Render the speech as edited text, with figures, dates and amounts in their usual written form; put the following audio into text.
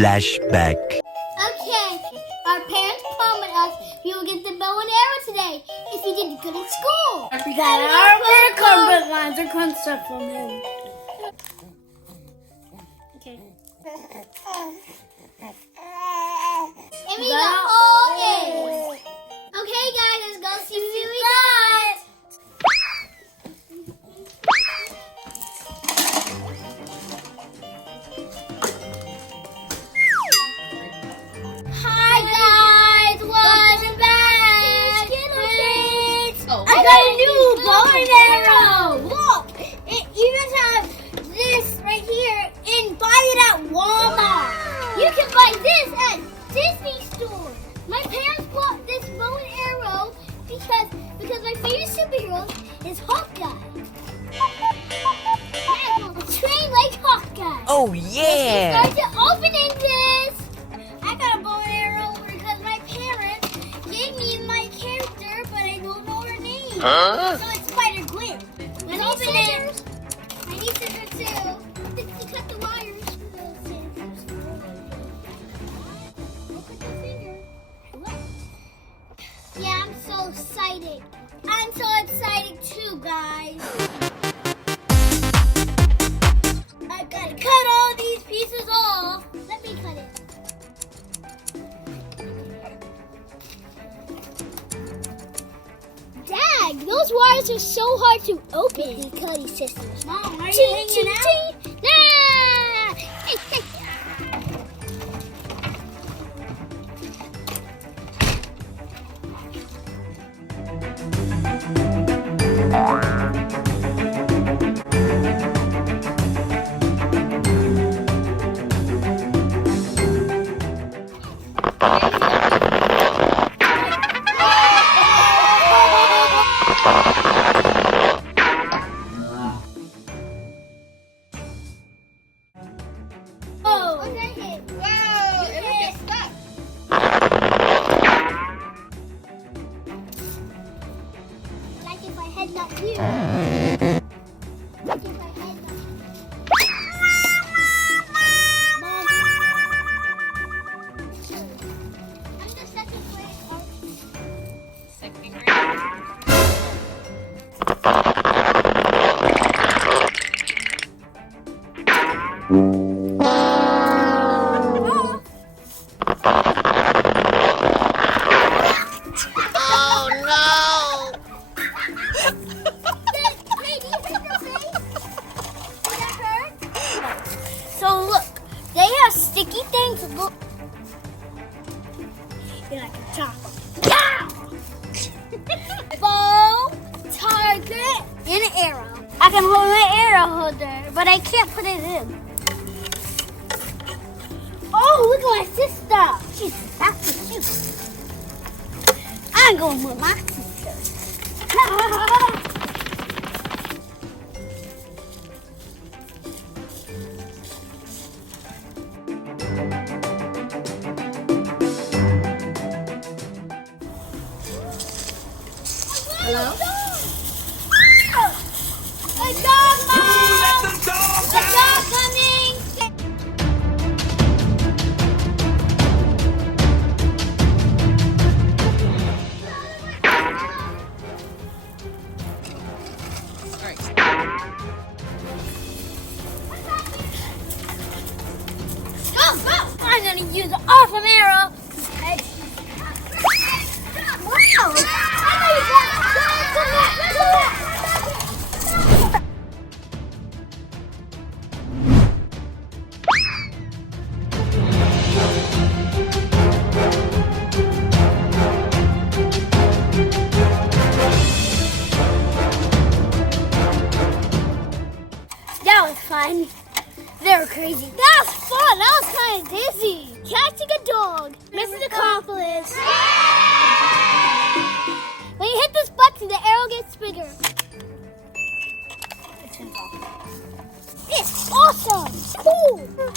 Flashback. Okay, our parents promised us we will get the bow and arrow today if we did good at school. We got our work lines are concept from him. Okay. And we got all A's. Okay, guys, let's go see what we got. Hi, guys. Welcome back. Oh. I got a new bow and arrow. Look, it even has this right here and buy it at Walmart. You can buy this at Disney store. My parents bought this bow and arrow because my favorite superhero is Hawkeye. Yeah, a train like Hawkeye. Oh yeah! Let's start opening this. I got a bow and arrow because my parents gave me my character, but I don't know her name. Huh? So it's Spider-Gwen. Let's open it. I need scissors too to cut the wires. Yeah, I'm so excited. I'm so excited too, guys. I gotta cut all these pieces off. Let me cut it. Dad, those wires are so hard to open. Cody sisters. Mom, why are you hanging out? Nah! Oh! Okay. Whoa, it will get stuck. Like if I had not here. Like if I had not. Mom. I'm the second grade. Second grade. So look, they have sticky things. Look, you're like a chocolate. Yeah! Bow, target, and an arrow. I can hold my arrow holder, but I can't put it in. Oh, look at my sister. She's that's so cute. I'm going with my sister. Hello? The dog, Mom! The dog coming! Alright. Go, go! I'm gonna use an awesome arrow. That was fun. They were crazy. That was fun. That was kind of dizzy. Catching a dog. Mission accomplished. When you hit this button, the arrow gets bigger. It's awesome. Cool.